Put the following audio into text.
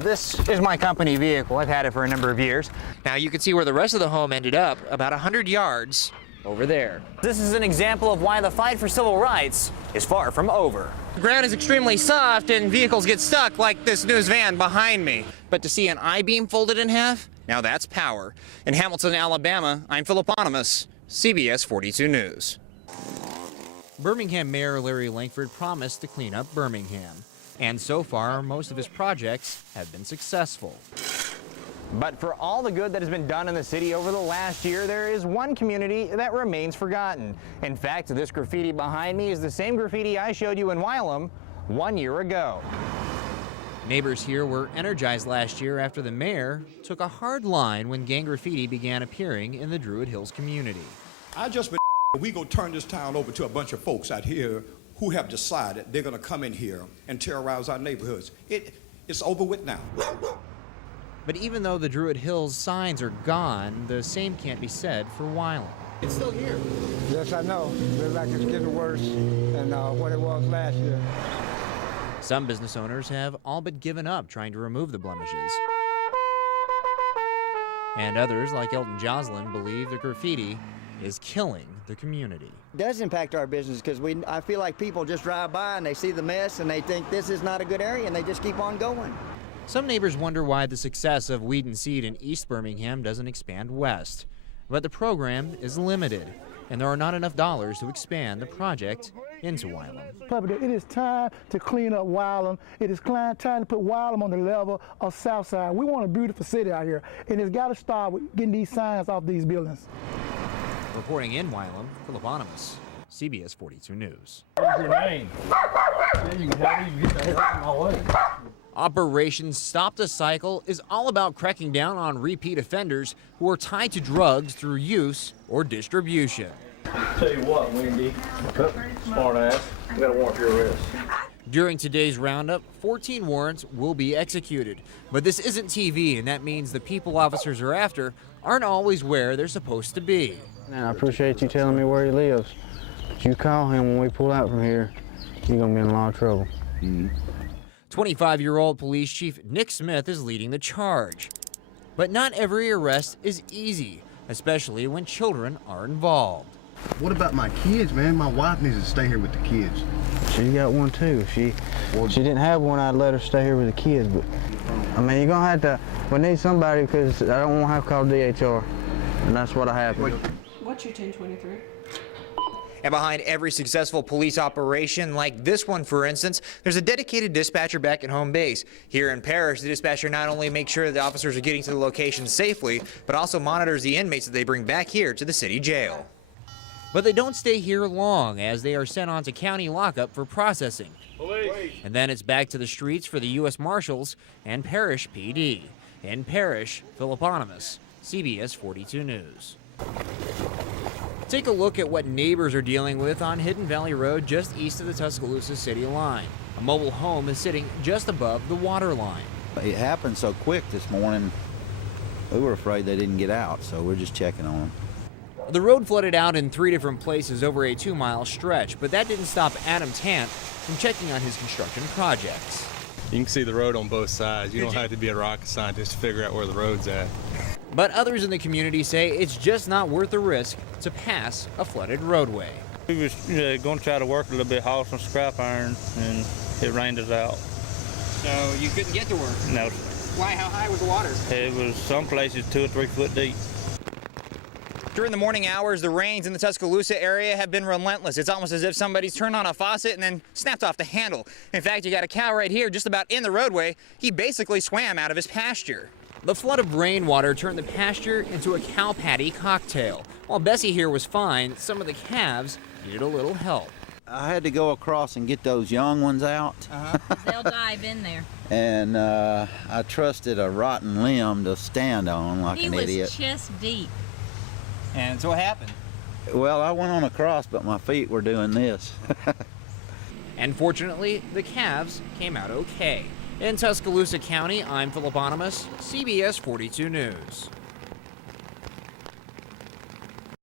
This is my company vehicle. I've had it for a number of years. Now you can see where the rest of the home ended up, about 100 yards over there. This is an example of why the fight for civil rights is far from over. The ground is extremely soft and vehicles get stuck like this news van behind me. But to see an I-beam folded in half, now that's power. In Hamilton, Alabama, I'm Phillip Ohnemus, CBS 42 News. Birmingham Mayor Larry Langford promised to clean up Birmingham. And so far, most of his projects have been successful. But for all the good that has been done in the city over the last year, there is one community that remains forgotten. In fact, this graffiti behind me is the same graffiti I showed you in Wylam 1 year ago. Neighbors here were energized last year after the mayor took a hard line when gang graffiti began appearing in the Druid Hills community. I just been we gonna turn this town over to a bunch of folks out here who have decided they're gonna come in here and terrorize our neighborhoods. It's over with now. But even though the Druid Hills signs are gone, the same can't be said for Wylam. It's still here. Yes, I know. Looks like it's getting worse than what it was last year. Some business owners have all but given up trying to remove the blemishes. And others, like Elton Joslin, believe the graffiti is killing the community. It does impact our business because I feel like people just drive by and they see the mess and they think this is not a good area and they just keep on going. Some neighbors wonder why the success of Weed and Seed in East Birmingham doesn't expand west. But the program is limited, and there are not enough dollars to expand the project into Wylam. It is time to clean up Wylam. It is time to put Wylam on the level of Southside. We want a beautiful city out here, and it's got to start with getting these signs off these buildings. Reporting in Wylam, Phillip Ohnemus, CBS 42 News. What's your name? You can tell me you get the hell out of my way. Operation Stop the Cycle is all about cracking down on repeat offenders who are tied to drugs through use or distribution. Tell you what, Wendy, smart ass, we got a warrant for your arrest. During today's roundup, 14 warrants will be executed. But this isn't TV, and that means the people officers are after aren't always where they're supposed to be. I appreciate you telling me where he lives. But you call him when we pull out from here, you're gonna be in a lot of trouble. 25-year-old police chief Nick Smith is leading the charge. But not every arrest is easy, especially when children are involved. What about my kids, man? My wife needs to stay here with the kids. She got one too. If she didn't have one, I'd let her stay here with the kids. But I mean, you're gonna have to. We need somebody because I don't want to have to call DHR, and that's what happened. What's your 1023? And behind every successful police operation, like this one, for instance, there's a dedicated dispatcher back at home base. Here in Parrish, the dispatcher not only makes sure the officers are getting to the location safely, but also monitors the inmates that they bring back here to the city jail. But they don't stay here long, as they are sent on to county lockup for processing. Police. And then it's back to the streets for the U.S. Marshals and Parrish PD. In Parrish, Phillip Ohnemus, CBS 42 News. Take a look at what neighbors are dealing with on Hidden Valley Road just east of the Tuscaloosa city line. A mobile home is sitting just above the water line. It happened so quick this morning, we were afraid they didn't get out, so we're just checking on them. The road flooded out in 3 different places over a 2-mile stretch, but that didn't stop Adam Tant from checking on his construction projects. You can see the road on both sides. You don't have to be a rocket scientist to figure out where the road's at. But others in the community say it's just not worth the risk to pass a flooded roadway. We was going to try to work a little bit, haul some scrap iron, and it rained us out. So you couldn't get to work? No. Why? How high was the water? It was some places 2 or 3 foot deep. During the morning hours, the rains in the Tuscaloosa area have been relentless. It's almost as if somebody's turned on a faucet and then snapped off the handle. In fact, you got a cow right here just about in the roadway. He basically swam out of his pasture. The flood of rainwater turned the pasture into a cow patty cocktail. While Bessie here was fine, some of the calves needed a little help. I had to go across and get those young ones out. They'll dive in there. And I trusted a rotten limb to stand on like an idiot. He was chest deep. And so what happened? Well, I went on across, but my feet were doing this. And fortunately, the calves came out okay. In Tuscaloosa County, I'm Phillip Ohnemus, CBS 42 News.